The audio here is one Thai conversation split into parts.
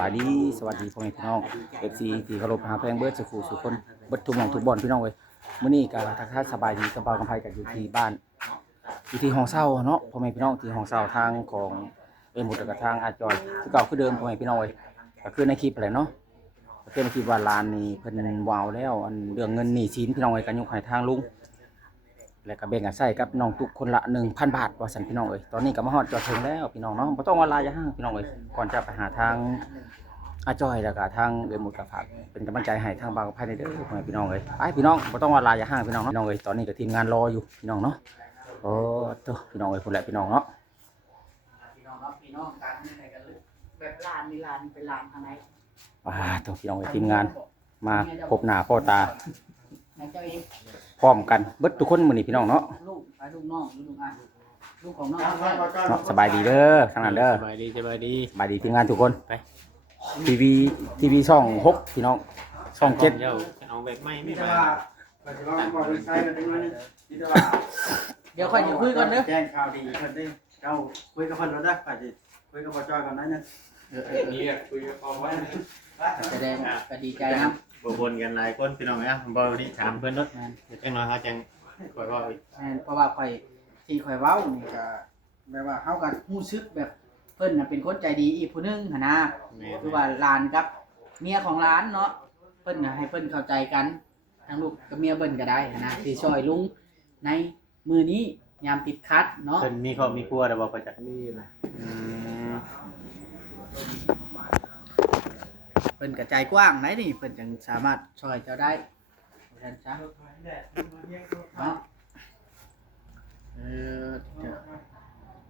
บายดีสวัสดีพ่อแม่พี่น้อง FC ที่เคารพหาแพงเบิร์ดสุขุสุขคนเบิดทุกหม่องทุกบ่อนพี่น้องเว้ยมื้อนี้ก็ทักทายสบายดีสบายกำไผกันอยู่ที่บ้านอยู่ที่ห้องเช่าเนาะพ่อแม่พี่น้องที่ห้องเช่าทางของหมุดกับทางอาจอยคือเก่าคือเดิมพ่อแม่พี่น้องเว้ยก็คือในคลิปแหละเนาะก็คือในคลิปว่าลานนี่เพิ่นว้าวแล้วอันเรื่องเงินหนี้สินพี่น้องเว้ยกันยกให้ทางลุงแล้วก็แบ่งกันใช้กับน้องทุกคนละ 1,000 บาทว่าซั่นพี่น้องเอ้ยตอนนี้ก็มาฮอดจอดถึงแล้วพี่น้องเนาะบ่ต้องว่าลายอย่าห้างพี่น้องเอ้ยก่อนจะไปหาทางอาจอยแล้วก็ทางหมุดกับฝากเป็นกำลังใจให้ทางบางภายในเด้อพ่อแม่พี่น้องเอ้ยไปพี่น้องบ่ต้องว่าลายอย่าห้างพี่น้องเนาะพี่น้องเอ้ยตอนนี้ก็ทีมงานรออยู่พี่น้องเนาะโอ้โตพี่น้องเอ้ยพุ่นแหละพี่น้องเนาะพี่น้องครับพี่น้องกันอะไรกันเลยแบบลานมีลานเป็นลานทางไหนโตพี่น้องเอ้ยทีมงานมาพบหน้าพ่อตาไหนเจ้าเองพร้อมกันเบิดทุกคนมื้อนี้พี่น้องเนาะลูกไปลูกน้องลูกอ่ะลูกของน้องเนาะสบายดีเด้อทางนั้นเด้อสบายดีสบายดีสบายดีทีมงานทุกคนไปทีวีช่อง6พี่น้องช่อง7เจ้าเอาแบบไม่ไปเดี๋ยวค่อยคุยกันเด้อแจ้งข่าวดีเพิ่นได้เจ้าคุยกับเพิ่นแล้วได้ป่ะสิคุยกับบ่จอยก่อนได้นะนี่คุยกับพ่อไว้แสดงก็ดีใจนะบนกันหลายคนพี่น้องนะบ่นี่ถามเพิ่นรถจังน้อยเฮาจังคอยว่าเพราะว่าค่อยที่ค่อยเว้านี่ก็แบบว่าเฮาก็รู้สึกแบบเพิ่นน่ะเป็นคนใจดีอีกผู้นึงหั่นนะคือว่าหลานกับเมียของหลานเนาะเพิ่นก็ให้เพิ่นเข้าใจกันทั้งลูกกับเมียเบิ่นก็ได้นะที่ช่วยลุงในมื้อนี้ยามติดขัดเนาะเพิ่นมีครอบมีครัวแล้วบ่ประจักษ์นี่นะเพิ่นกระจายกว้างไหนนี่เพิ่นจึงสามารถช่วยเจ้าได้ท่านจ้าเนาะ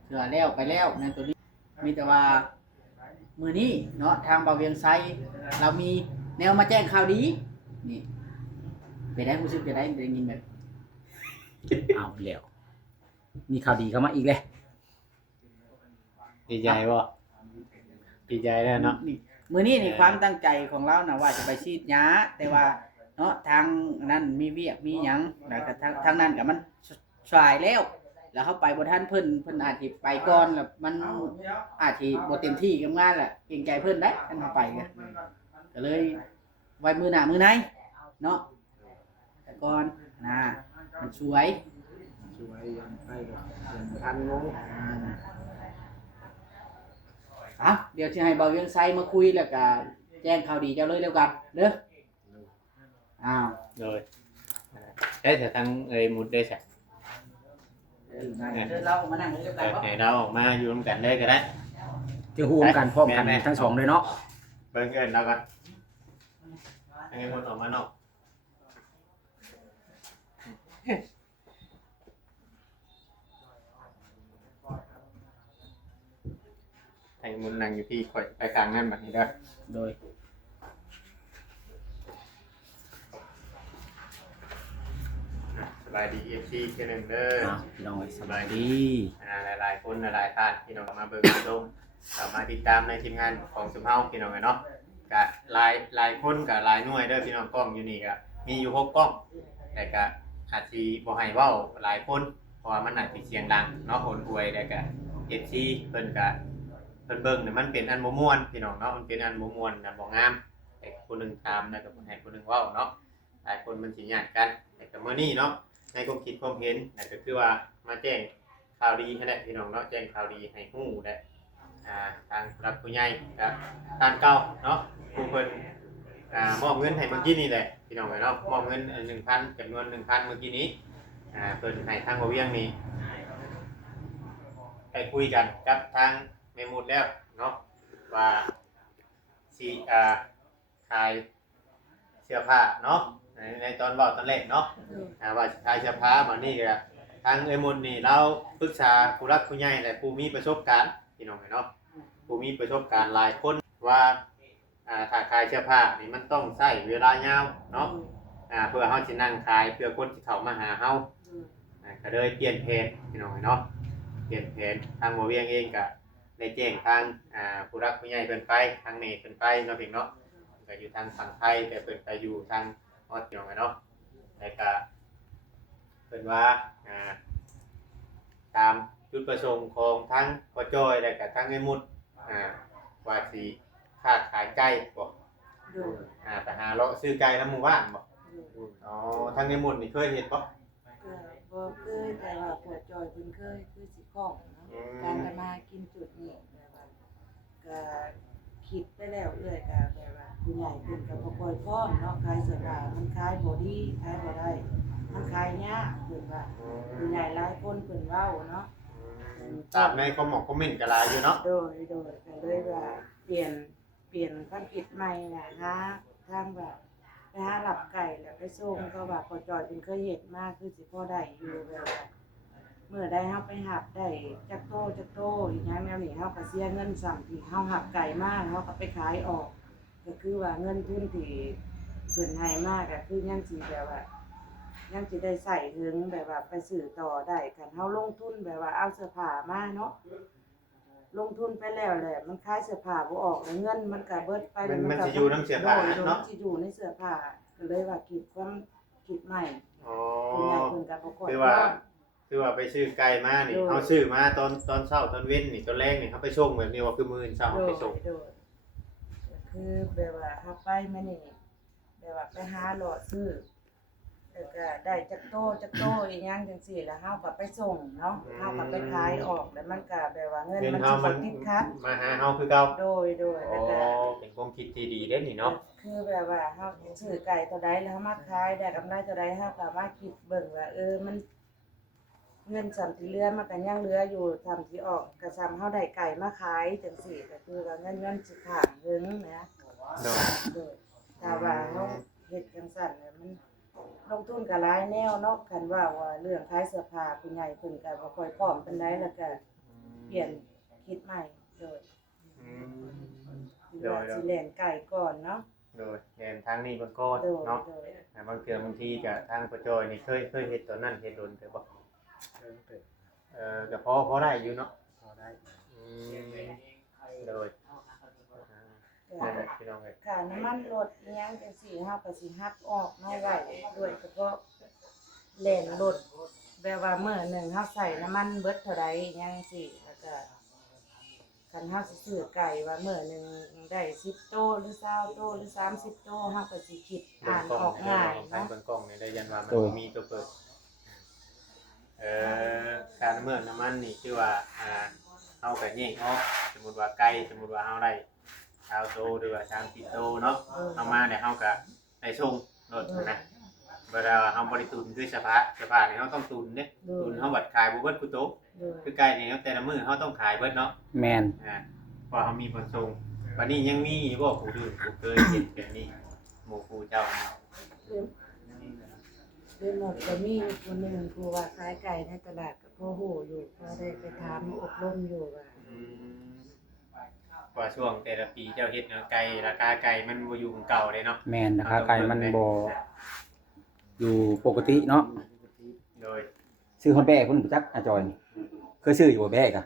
เถื่อแล้วไปแล้วในตัวนี้มีแต่ว่ามือนี้เนาะทางบ่าวเวียงไซเรามีแนวมาแจ้งข่าวดีนี่ไปได้รู้สึกจะได้ยินแบบเอาแล้วมีข่าวดีเข้ามาอีกเลยดีใจบ่ดีใจแล้วเนาะมื้อนี้นี่ความตั้งใจของเราน่ะว่าจะไปฉีดยาแต่ว่าเนาะทางนั้นมีเวียกมีหยังแล้วก็ทางนั้นก็มันสายแล้วเขาไปบ่ทันเพิ่นอาจสิไปก่อนแล้วมันอาจสิบ่เต็มที่กับงานแหละเกรงใจเพิ่นได้ท่านเฮาไปก็เลยไว้มื้อหน้ามื้อไหนเนาะแต่ก่อนนะมันสวยยังไปแบบทันงงเดี๋ยวสิให้บ่าวเวียงไซมาคุยแล้วก็แจ้งข่าวดีเจ้าเลยแล้วกันเด้อเลยแต่ทางมุดได้ใช่เรามานั่งเรียบร้อยให้เราออกมาอยู่ร่วมกันได้ก็ได้จะฮู้กันพร้อมกันทั้งสองเลยเนาะเบิ่งเอิ้นเรากันให้หมดออกมานอกให้มุนนั่งอยู่ที่ข่อยไปกลางนั่นบัดนี้เด้อโดยสบายดี FC แค่นึงเด้อพี่น้องสบายดีหลายๆคนหลายท่านพี่น้องมาเบิ่งลงมาติดตามในทีมงานของสุมเฮาพี่น้องเนาะก็หลายคนก็หลายหน่วยเด้อพี่น้องกล้องอยู่นี่ก็มีอยู่6กล้องแต่ก็อาจสิบ่ให้เว้าหลายคนเพราะว่ามันอาจสิเสียงดังเนาะคนอวยแล้วก็ FC เพิ่นก็เพิ่นเบิ่งนี่มันเป็นอันบ่ม่วนพี่น้องเนาะมันเป็นอันบ่ม่วนอันบ่งามแต่คนนึงตามแล้วก็ให้คนนึงเว้าเนาะหลายคนมันสิญาติกันแต่มื้อนี้เนาะในความคิดความเห็นนั่นก็คือว่ามาแจ้งข่าวดีให้ได้พี่น้องเนาะแจ้งข่าวดีให้ฮู้ได้ทางรับผู้ใหญ่กับทางเก่าเนาะผู้เพิ่นมอบเงินให้เมื่อกี้นี่แหละพี่น้องเนาะมอบเงิน 1,000 จำนวน 1,000 เมื่อกี้นี้เพิ่นให้ทางบ่เวียงนี่ไปคุยกันกับทางแม่หมุดแล้วเนาะว่าสิขายเสื้อผ้าเนาะในตอนเว้าตอนแรกเนาะว่าขายเสื้อผ้ามานี่ก็ทางไอ้มุนนี่เราปรึกษาผู้รักผู้ใหญ่และผู้มีประสบการณ์พี่น้องเนาะผู้มีประสบการณ์หลายคนว่าถ้าขายเสื้อผ้านี่มันต้องใช้เวลายาวเนาะเพื่อเฮาสินั่งขายเพื่อคนที่เข้ามาหาเฮาก็เลยเปลี่ยนแผนพี่น้องเนาะเปลี่ยนแผนทางบ่เวียงเองก็ได้แจ้งทางผู้รักผู้ใหญ่เพิ่นไปทางนี้เพิ่นไปเนาะพี่เนาะก็อยู่ทางฝั่งไทยแต่เพิ่นไปอยู่ทางฮอดพี่น้องเนาะแล้วก็เพิ่นว่าตามจุดประสงค์ของทั้งพ่อจ้อยและก็ทั้งไอ้มุดว่าสิ ค้าขายไก่บ่ โดย ไปหาเลาะซื้อไก่นำหมู่บ้านบ่ โดย อ๋อทางในหมู่นี่เคยเฮ็ดบ่ ก็บ่เคยแต่ว่าพอจอยเพิ่นเคยคือสิคล่องเนาะการจะมากินจุดนี้แบบว่าก็คิดไปแล้วเอื้อยก็แบบว่าผู้ใหญ่เพิ่นก็บ่ค่อยพร้อมเนาะขายเสื้อผ้ามันขายบ่ดีขายบ่ได้มันขายยากเพิ่นว่าผู้ใหญ่หลายคนเพิ่นเว้าเนาะ ตามในคอมเมนต์ก็หลายอยู่เนาะ โดยก็เลยว่าเปลี่ยนความคิดใหม่น่ะหาทางแบบไปหาหลับไก่แล้วไปส่งก็ว่าพอจอยเป็นเคยเฮ็ดมาคือสิพอได้อยู่แบบว่าเมื่อได้เฮาไปหับได้จักโตอีหยังแนวนี้เฮาก็เสียเงินซ้ํที่เฮาหับไก่มาเฮาก็ไปขายออก ก็คือว่าเงินทุนที่เพิ่นให้มาก็คือยังสิแบบว่ายังสิได้ใช้ถึงแบบว่าไปซื้อต่อได้คันเฮาลงทุนแบบว่าเอาเสื้อผ้ามาเนาะ ลงทุนไปแล้วแหละมันขายเสื้อผ้าบ่ออกแล้วเงินมันก็เบิดไปแล้ว มันสิอยู่น้ำเสื้อผ้า โดย เนาะ มันสิอยู่ในเสื้อผ้าก็เลยว่าคิดความคิดใหม่ อ๋อ คุณยายเพิ่นก็บ่ค่อย คือว่าไปซื้อไก่มานี่เฮาซื้อมาตอนเช้าตอนเว้นนี่ตอนแรกนี่เฮาไปส่งแบบนี้ว่าคือมื้อเช้าเฮาไปส่ง โดยก็คือแบบว่าเฮาไปมานี่แบบว่าไปหาหลอดซื้อแล้วก็ได้จักโตอีหยังจังซี่แล้วเฮาก็ไปส่งเนาะเฮาก็ไปขายออกแล้วมันก็แบบว่าเงิน เงิน มัน เฮา สิ มั บ่ น ติดขัด มาหาเฮาคือเก่า โดย อ๋ แล้ อ วก็ เป็นความคิดที่ดีเด้นี่เนาะ คือแบบว่าเฮาซื้อไก่เท่าใดแล้วเฮามาขายได้กำไรเท่าใดเฮาก็มาคิดเบิ่งว่ามันเงินส่ำที่เหลือมันก็ยังเหลืออยู่ส่ำที่ออกก็ส่ำเฮาได้ไก่มาขายจังซี่ก็คือว่าเงินสิค้างหึงนะ โดย โดยถ้าว่าเฮาเฮ็ดจังซั่นเนี่ยมันลงทุนก็หลายแนวเนาะคันว่าเรื่องขายเสื้อผ้าผู้ใหญ่เพิ่นก็บ่ค่อยพร้อมปานใดแล้วก็เปลี่ยนคิดใหม่โดย อืม คือว่าสิเลี้ยงไก่ก่อนเนาะ โดยแนมทางนี้เบิ่งก่อน โดย เนาะ โดย บางเทื่อบางทีก็ทางประจอยนี่เคยเฮ็ดตอนนั้นเฮ็ดโดนแต่บ่ก็พอได้อยู่เนาะ พอได้ อืมโดยนั่นแหละพี่น้องเอ้ย ค่าน้ำมันรถอิหยังจังซี่เฮาก็สิหักออกเนาะไว้ด้วยเฉพาะแล่นรถแบบว่ามื้อหนึงเฮาใส่น้ำมันเบิดเท่าใดอิหยังจังซี่แล้วก็คันเฮาสิซื้อไก่ว่ามื้อหนึงได้10โตหรือ20โตหรือ30โตเฮาก็สิคิดอ่านออกง่าย ทาง เนาะ เบิ่งกล้องนี่ได้ยันว่ามันบ่มีตัวเปิดการเมืองน้ำมันนี่คือว่าเฮาก็แยกออกสมมุติว่าไก่สมมุติว่าเฮาได้20โตหรือว่า30โตเนาะเฮามาเนี่ยเฮาก็ได้ส่งรถนะเวลาเฮาบ่ได้ตุนคือเฉพาะนี่เฮาต้องตุนเด้ตุนเฮาบัดขายบ่เบิดกูโต โดย คือไก่นี่เฮาแต่ละมื้อเฮาต้องขายเบิดเนาะ แมน เพราะเฮามีคนส่งวันนี้ยังมีบ่ผู้ดื้อผู้เคยเฮ็ดแบบนี้หมู่ผู้เจ้า เรื่องหมดก็มีคนหนึงผู้ว่าขายไก่ในตลาดก็พอฮู้อยู่พอได้ไปถามอบรมอยู่ว่า ว่าช่วงแต่ละปีเจ้าเฮ็ดเนาะไก่ราคาไก่มันบ่อยู่ของเก่าเลยเนาะ แมนราคาไก่มันบ่อยู่ปกติเนาะ โดย ซื้อฮอนแบกเพิ่นรู้จักอาจอยนี่เคยซื้ออยู่บ่แบกอ่ะ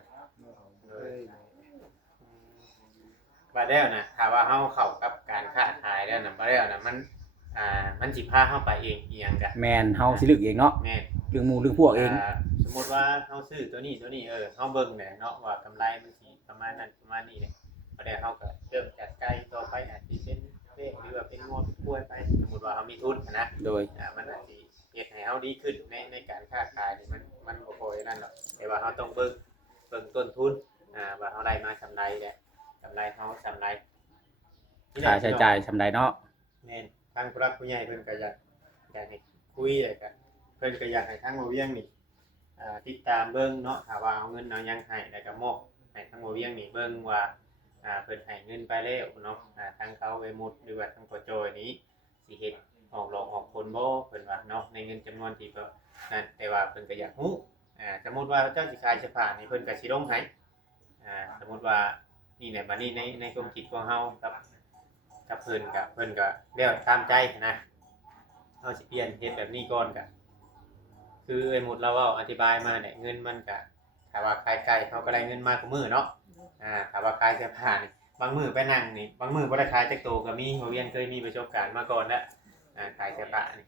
บาดแล้วนะถ้าว่าเฮาเข้ากับการค้าขายแล้วนะบาดแล้วนะมันสิพาเฮาไปเองอีหยังกะ แมนเฮาสิเลือกเองเนาะ แม่น เรื่องหมู่เรื่องพวกเอง สมมุติว่าเฮาซื้อตัวนี้เฮาเบิ่งแหละเนาะว่ากำไรมันสิประมาณนั้นประมาณนี้เนี่ยบาดแล้วเฮาก็เริ่มจัดไก่ต่อไปอาจสิเป็นเว้หรือว่าเป็นงวดกล้วยไปสมมุติว่าเฮามีทุนนะ โดย มันอาจสิเฮ็ดให้เฮาดีขึ้นในการค้าขายนี่มันบ่ค่อยนั่นหรอกแต่ว่าเฮาต้องเบิ่งต้นทุนว่าเฮาได้มาซำใดแหละกำไรเฮาซำใด ค่าใช้จ่ายซำใดเนาะ แม่นทางผู้รักผู้ใหญ่เพิ่นก็อยากให้คุยแล้วก็เพิ่นก็อยากให้ทางบ่เวียงนี่ติดตามเบิ่งเนาะถ้าว่าเอาเงินเอาหยังให้แล้วก็มอบให้ทางบ่เวียงนี่เบิ่งว่าเพิ่นให้เงินไปแล้วเนาะทางเขาไปหมดหรือว่าทางปจอยนี้สิเฮ็ดออกหลอกออกผลบ่เพิ่นว่าเนาะในเงินจำนวนที่ก็นั่นแต่ว่าเพิ่นก็อยากฮู้สมมุติว่าเจ้าสิขายเสื้อผ้านี่เพิ่นก็สิลงให้สมมุติว่านี่แหละบัดนี้ในความคิดของเฮากับเพิ่นก็แล้วตามใจนะเฮาสิเปลี่ยนเฮ็ดแบบนี้ก่อนก็คือไอ้หมดเราเว้าอธิบายมาเนี่ยเงินมันก็ถ้าว่าขายไก่เขาก็ได้เงินมาทุกมื้อเนาะถ้าว่าขายเสื้อผ้านี่บางมื้อไปนั่งนี่บางมื้อบ่ได้ขายจักโตก็มีบ่เวียนเคยมีประสบการณ์มาก่อนแล้วขายเสื้อผ้านี่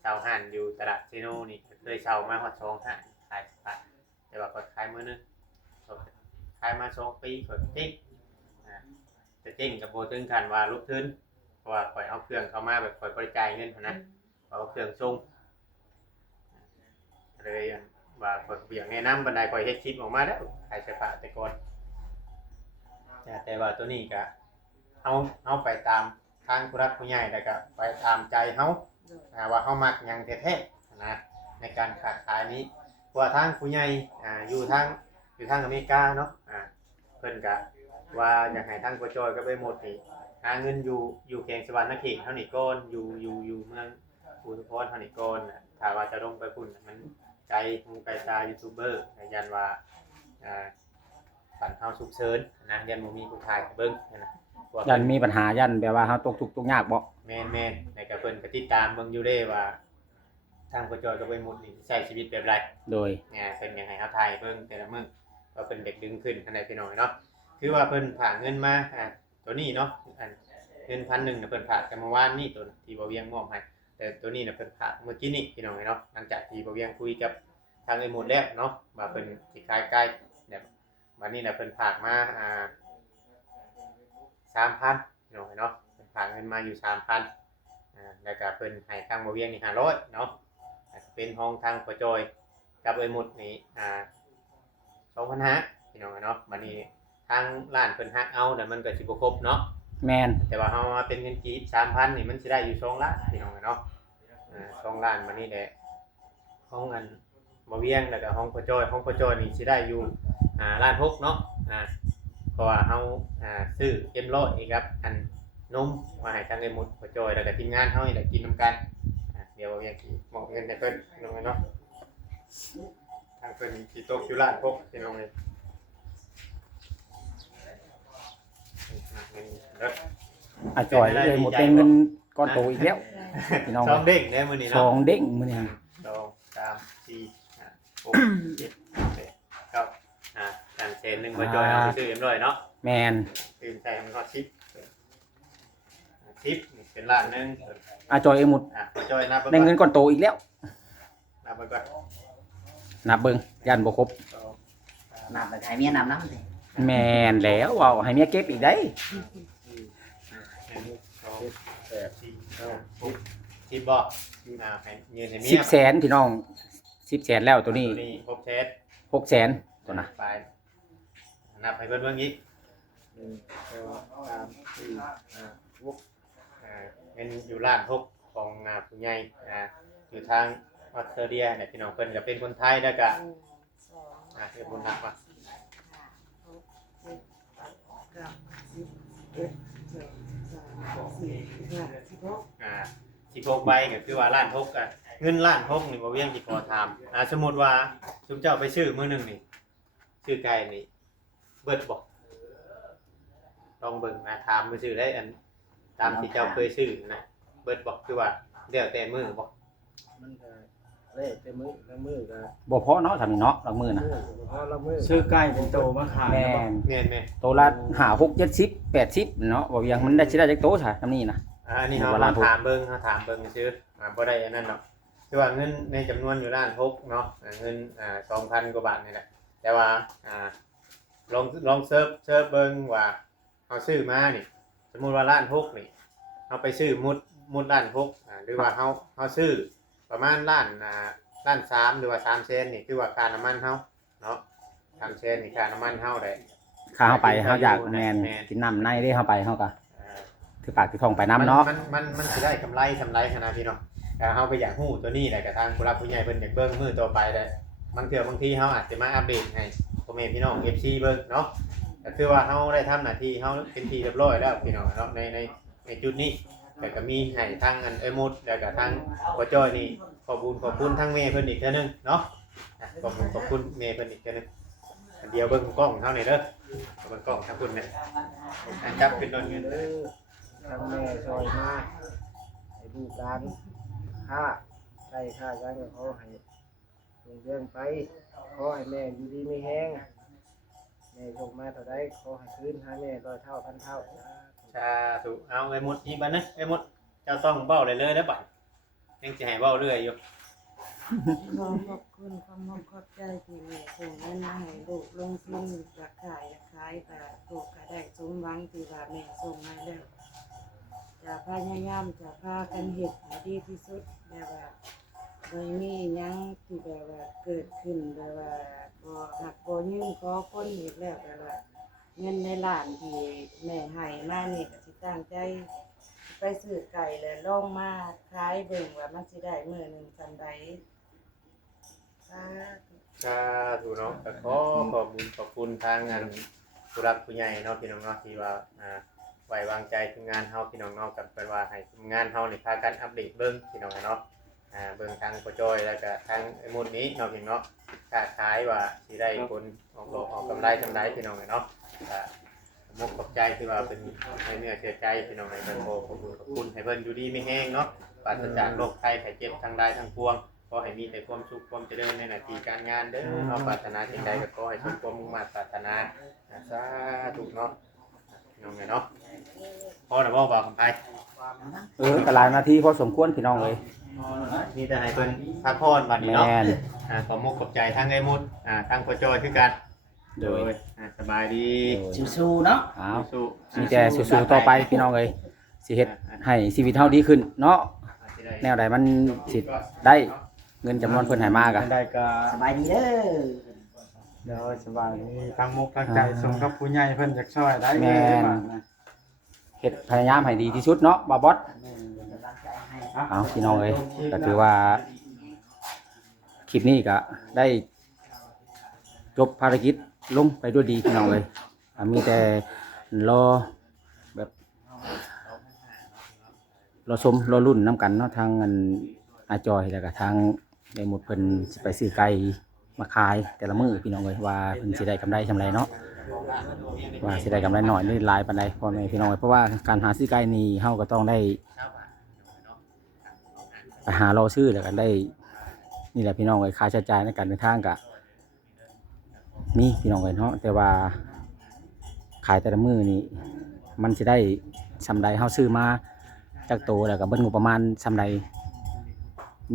เช่าห้านอยู่ตลาดเซโนนี่เคยเช่ามาฮอด2ห้านขายเสื้อผ้าแต่ว่าก็ขายมื้อนึงขายมา2ปีก็ติด จะเจ๊งกับโบถึงกันว่าลุกขึ้นเพราะว่าข่อยเอาเครื่องเข้ามาแบบข่อยบริจ่ายเงินนะเอาเครื่องส่งเลยว่าข่อยเบี่ยงแนะนำบันไดข่อยเฮ็ดคลิปออกมาแล้วขายเสื้อผ้าแต่ก่อนแต่ว่าตัวนี้ก็เอาไปตามทางผู้รักผู้ใหญ่แล้วก็ไปตามใจเฮาว่าเฮามักหยังแท้ๆนะในการค้าขายนี้เพราะว่าทางผู้ใหญ่อยู่ทางอเมริกาเนาะเพิ่นก็ว่าอยากให้ทางบ่จอยก็ไปหมดนี่หาเงินอยู่แขวงสวรรณเขตเท่านี้ก่อนอยู่เมืองอุทุมพรเท่านี้ก่อนถ้าว่าจะลงไปพุ่นมันไกลหูไกลตายูทูบเบอร์ยันว่าปั่นเฮาฉุกเฉินนะยันบ่มีผู้ถ่ายให้เบิ่งนะยันมีปัญหายันแบบว่าเฮาตกทุกข์ตกยากบ่ แม่นๆในก็เพิ่นก็ติดตามเบิ่งอยู่เด้ว่าทางบ่จอยก็ไปหมดนี่ใช้ชีวิตแบบไร โดย เพิ่นอยากให้เฮาถ่ายเบิ่งแต่ละมื้อว่าเพิ่นเด็กดึงขึ้นอันใดพี่น้องเนาะคือว่าเพิ่นฝากเงินมาตัวนี้เนาะเงิน 1,100 น่ะเพิ่นฝากกันเมื่อวานนี้ตัวที่บ่เวียงมอบให้แต่ตัวนี้น่ะเพิ่นฝากเมื่อกี้นี้พี่น้องเนาะหลังจากที่บ่เวียงคุยกับทางไอ้หมดแล้วเนาะว่าเพิ่นสิขายใกล้เนี่ยวันนี้น่ะเพิ่นฝากมา 3,000พี่น้องเนาะเพิ่นฝากเงินมาอยู่ 3,000แล้วก็เพิ่นให้ทางบ่เวียงนี่500เนาะเป็นห้องทางประจอยกับไอ้หมดนี่2,500พี่น้องเนาะบัดนี้ทางร้านเพิ่นฮักเอาแต่มันก็สิบ่ครบเนาะ แม่น แต่ว่าเฮามาเป็นเงินกีบ 3,000 นี่มันสิได้อยู่2ล้านพี่น้องเนาะ2ล้านบัดนี้แหละห้องอันบ่เวียงแล้วก็ห้องประจอยนี่สิได้อยู่ล้าน6เนาะเพราะว่าเฮาซื้อเอ็มร้อยครับอันนมมาให้ทางไอ้หมดประจอยแล้วก็ทีมงานเฮานี่แหละกินนำกันเดี๋ยวบ่เวียงสิมอบเงินให้เพิ่นพี่น้องเนาะทางเพิ่นสิตกอยู่ล้าน6พี่น้องเอ้ยอาจอยเลยหมดเป็นเงินก้อนโตอีกแล้วพี่น้อง สองเด้งได้มื้อนี้ ส เนาะ องเด้งมื้อนี้ 2 3 4 5 6 7 8 9การเซ็น1บ่จอยเอาไปซื้อเอ็มร้อยเนาะ แม่น ตื่นใจมันก็10นี่เป็นล้านนึง อาจอยเองหมด บ่จอยนับ ได้เงินก้อนโตอีกแล้ว นับไปก่อน นับเบิ่งยันบ่ครบ นับไปให้เมียนำน้ำสิ แม่นแล้วเว้าให้เมียเก็บอีกได้ 10บ่ให้เงินให้เมีย 10,000,000พี่น้อง10,000,000แล้วตัวนี้ 6เซต 600,000ตัวน่ะ ไปนับให้เพิ่นเบิ่งอีก 1 2 3 4 5 6 เงินอยู่ล้าน6ของผู้ใหญ่อยู่ทางออสเตรเลียเนี่ยพี่น้องเพิ่นก็เป็นคนไทยแล้วก็เพิ่นบ่นับว่า 16ใบก็คือว่าล้าน6เงินล้าน6นี่บ่เวียงสิขอถามสมมุติว่าซุมเจ้าไปซื้อมื้อนึงนี่ซื้อไก่นี่เบิดบ่ต้องเบิ่งถามมื้อซื้อได้อันตามที่เจ้าเคยซื้อนะเบิดบ่คือว่าแล้วแต่มื้อบ่ มันก็เละแต่มือละมือก็ บ่พอเนาะทำนี่เนาะละมื้อน่ะ พอละมือ ซื้อไก่เป็นโตมาขาย แม่น แม่น โตละ5 6 70 80เนาะบ่ยังมันได้สิได้จักโตซะทำนี่น่ะ อันนี้เฮาถามเบิ่งซื่อบ่ได้อันนั้นเนาะคือว่าเงินในจำนวนอยู่ล้าน6เนาะเงิน2,000 กว่าบาทนี่แหละแต่ว่าลองเซิร์ชเบิ่งว่าเฮาซื้อมานี่สมมุติว่าล้าน6นี่เฮาไปซื้อมุดล้าน6หรือว่าเฮาซื้อประมาณล้าน3หรือว่า3เซนนี่คือว่าค่าน้ำมันเฮาเนาะ3เซนนี่ค่าน้ำมันเฮาได้ ข้าเฮาไปเฮาอยากแม่นกินน้ำในเด้เฮาไปเฮาก็ถือปากถือท้องไปน้ำเนาะ มันสิได้กำไรขนาดพี่เนาะแต่เฮาไปอยากฮู้ตัวนี้แหละกับทางผู้รับผู้ใหญ่เพิ่นอยากเบิ่งมื้อต่อไปได้บางทีเฮาอาจจะมาอัปเดตให้พ่อแม่พี่น้อง FC เบิ่งเนาะก็คือว่าเฮาได้ทำหน้าที่เฮาเป็นที่เรียบร้อยแล้วพี่น้องเนาะในจุดนี้แต่ก็มีให้ทางอันมุดแล้วก็ทางพ่อจ้อยนี่ขอบคุณทางแม่เพิ่นอีกเทื่อนึงเนาะขอบคุณแม่เพิ่นอีกเทื่อนึงเดี๋ยวเบิ่งกล้องเฮานี่เด้อเบิ่งกล้องทางคุณเนี่ยจับขึ้นโดนเงิน ทางแม่ซอยมาให้ลูกหลานค่าใช้ค่าจังเขาให้เรื่องไปขอให้แม่อยู่ดีมีแห้งแม่ส่งมาเท่าใดขอให้คืนหาแม่100เท่าพันเท่า สาธุเอาไอ้มดอีบัดนะไอ้มดเจ้าต้องเบ้าเลยเด้อบัดยังสิให้เบ้าเรื่อยอยู่ ขอขอบคุณความมขอบใจที่แม่ส่งเงินมาให้ลูกลงทุนอยากขายก็ลูกก็ได้สมหวังที่ว่าแม่ส่งให้แล้วจะพยายามจะพากันเฮ็ดให้ดีที่สุดแบบว่าบ่มีหยังที่แบบว่าเกิดขึ้นแบบว่าบ่หักบ่ยืมขอคนอีกแล้วแบบว่าเงินในล้านที่แม่ให้มานี่ก็สิตั้งใจไปซื้อไก่แล้วลองมาขายเบิ่งว่ามันสิได้มื้อหนึงจั่งใด ถูกเนาะก็ขอบคุณทางงานผู้รักผู้ใหญ่เนาะพี่น้องเนาะที่ว่าไว้วางใจทีมงานเฮาพี่น้องเนาะกับเป็นว่าให้ทีมงานเฮานี่พากันอัปเดตเบิ่งพี่น้องเนาะเบิ่งทางโปรจอยแล้วก็ทางไอ้หมดนี้เนาะพี่น้องเนาะค้าขายว่าสิได้ผลออกกำไรจังไดพี่น้องเนาะก็มุกขอบใจที่ว่าเป็นให้เนื้อเชื่อใจพี่น้องให้เพิ่นขอบคุณให้เพิ่นอยู่ดีมีแฮงเนาะปราศจากโรคภัยไข้เจ็บทั้งใดทั้งปวงขอให้มีแต่ความสุขความเจริญในหน้าที่การงานเด้อเนาะปรารถนาสิ่งใดก็ขอให้สมความมุ่งมั่นปรารถนาสาธุเนาะพี่น้องเนาะพอแล้วบ่บอกคำไผ ก็หลายนาทีพอสมควรพี่น้องเลย มีแต่ให้เพิ่นพักผ่อนบัดนี้เนาะ แม่น ขอมุกขอบใจทั้งไอ้มุดทางโปรจอยคือกัน โดย สบายดี สู้ๆเนาะ อ้าว สู้ มีแต่สู้ๆต่อไปพี่น้องเลยสิเฮ็ดให้ชีวิตเฮาดีขึ้นเนาะแนวใดมันสิได้เงินจำนวนเพิ่นให้มากอะ ได้ก็ สบายดีเด้อ เดี๋ยวสบายดีทั้งมุกทั้งใจส่งกับผู้ใหญ่เพิ่นอยากช่วยได้ แม่น เฮ็ดพยายามให้ดีที่สุดเนาะบ่าวบอสเอาพี่น้องเอ้ยก็ถือว่าคลิปนี้ก็ได้จบภารกิจลงไปด้วยดีพี่น้องเอ้ยมีแต่รอแบบรอชมรอรุ่นน้ำกันเนาะทางอาจอยแล้วก็ทางในหมดเพิ่นสิไปซื้อไก่มาขายแต่ละมื้อพี่น้องเอ้ยว่าเพิ่นสิได้กำไรไรเนาะว่าสิได้กำไรหน่อยหรือหลายปานใดพ่อแม่พี่น้องเอ้ยเพราะว่าการหาซื้อไก่นี่เฮาก็ต้องได้ไปหารอซื้อแล้วกันได้นี่แหละพี่น้องเอ้ยค่าใช้จ่ายในการเดินทางก็มีพี่น้องเอ้ยเนาะแต่ว่าขายแต่ละมื้อนี่มันสิได้ซำใดเฮาซื้อมาจากโตแล้วก็เบิ่งงบประมาณซำใด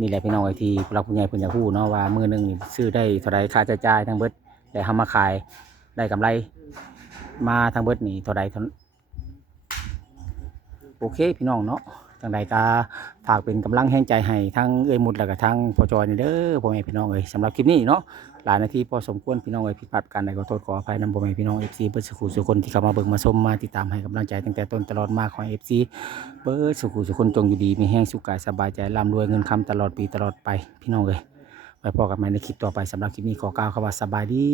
นี่แหละพี่น้องไอ้ที่ผู้หลักผู้ใหญ่เพิ่นอยากฮู้เนาะว่ามื้อหนึงนี่ซื้อได้เท่าใดค่าใช้จ่ายทั้งเบิดแล้วเฮามาขายได้กำไรมาทั้งเบิดนี่เท่าใดเท่าโอเคพี่น้องเนาะจังใดก็ฝากเป็นกำลังแรงใจให้ทั้งเอ้ยมุดแล้วก็ทั้งพ่อจอยนี่เด้อพ่อแม่พี่น้องเอ้ยสำหรับคลิปนี้เนาะหลายนาทีพอสมควรพี่น้องเอ้ยผิดพลาดกันใดขอโทษขออภัยนำพ่อแม่พี่น้อง FC เบิดสุขุสุคนที่เข้ามาเบิ่งมาชมมาติดตามให้กำลังใจตั้งแต่ต้นตลอดมาของ FC เบิดสุขุสุคนจงอยู่ดีมีแห้งสุขกายสบายใจร่ำรวยเงินคำตลอดปีตลอดไปพี่น้องเอ้ยไว้พบกันใหม่ในคลิปต่อไปสำหรับคลิปนี้ขอกล่าวคำว่าสบายดี